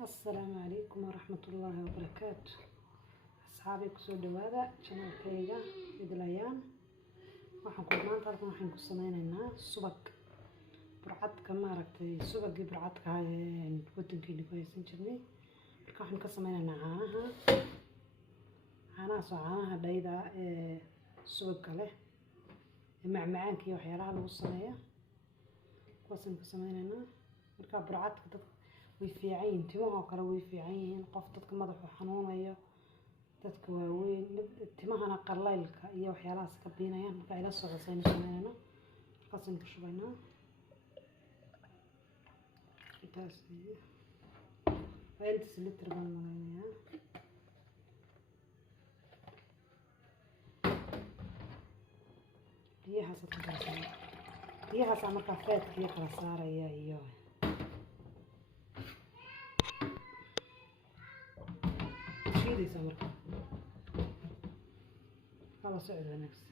السلام عليكم ورحمة الله وبركاته. أصحابي كسور دوادا شنو كيجا إدليان وحنقول ما تعرف ما حنقول سمينا سبق برعد كما ركتي سبق برعد كهاي ودن كيلو كويسين جرني كحن كسمينا عانها صعانها دايدا سبق له معمعان كي وحيرها لو الصنايع كويسين كسمينا مركب برعد كده ويفيعين تماها كلا ويفيعين قفتك مدح حنونية dadka waaweyn timahana qalaylka iyo waxyaalahaas ka biinayaan marka ila soo qasayna sameeyna qasan ku shubayna intaas inta litr baan malaynaya biyahaas marka faadkiyo kala saaraya iyo shiidaysa marka على صعد نفس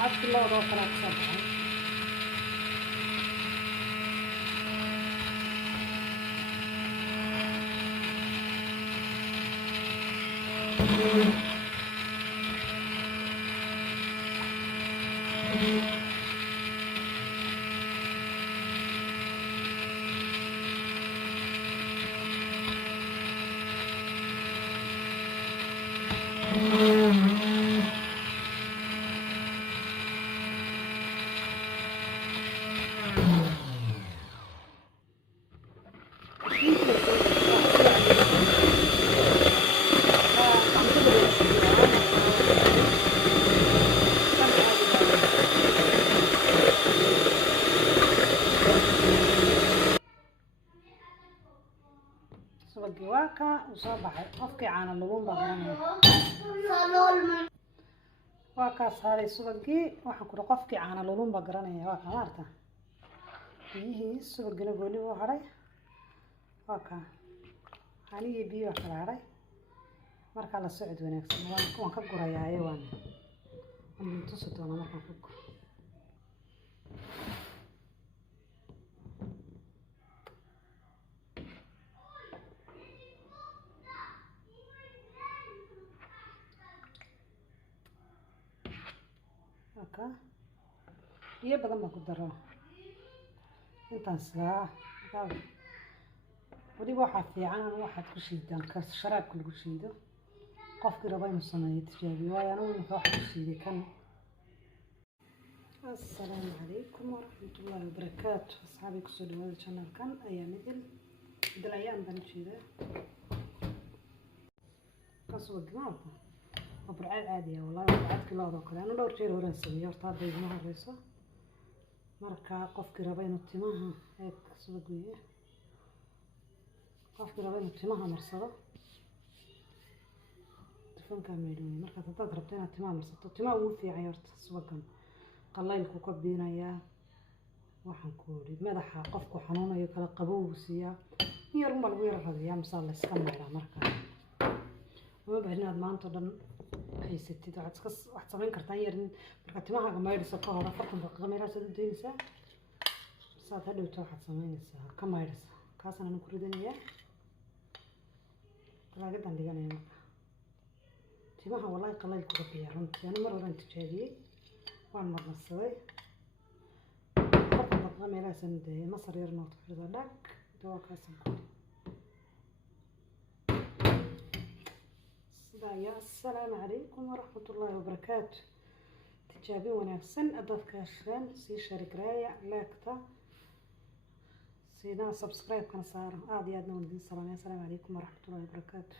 عاد كله ضوء فراك سبعة سبق واقع وصباح أفكي عن اللون بغراني واقع صاري سبقي وحكو قفكي عن اللون بغراني واقع مارتا بيه سبق نقولي وحري واقع هاني بيه وحري marka la socod wanaagsan waan ka gurayaa waan tuso doona marka ku aka iyo badan ma ku daro intaas wadi waxa fiican waxaad ku shiidaan ka sharaabka lagu shiido قف رباي مصنعي تجابي ويا أنا واحد الشيء كان. السلام عليكم ورحمة الله وبركاته. أصحابي كسر هذا القناة كان أيام دل أيام بنمشي ذا قصوا جماعة وبرعاد عادية والله برعاد كل هذا كله أنا دور شيء هورن سمير طاب بيجمعها الرئيسة مركا قف رباي نتماها هيك سوقية قف رباي نتماها مرصدة فنكا ميلوني marka dad rabto inaad timaha marsato timaha ugu fiican yarta subagan qalaylku ka beenaya waxaan ku yiri madaxa qofku xanuunayo kala qabowsiya yar ma lagu yaradiyaa misaal la iska maara marka uma baahnaad maanta dhan haysatid wax samayn kartaa yar marka timaha ga maydhayso ka hor 40 daqiiqo meelaha soo deynaysa saad hadhowto waxaad samaynaysaa ka maydhaysa kaasna aan ku ridanayaa laga dandiganaya timaha wallahi qalay ku rabbiya runtii ana mar horan tijaabiyay waan marnasaday qofka meelaha sanadee masar yar noqdo xirda dhag doo ka sanku sidaa assalaamu calaykum waraxmatullaahi wabarakaatu tijaabi wanaagsan dadka shaqeyn si sharigreeya leegta سينا سبسكرايب كان صار عادي عادنا ودين السلام عليكم ورحمة الله وبركاته.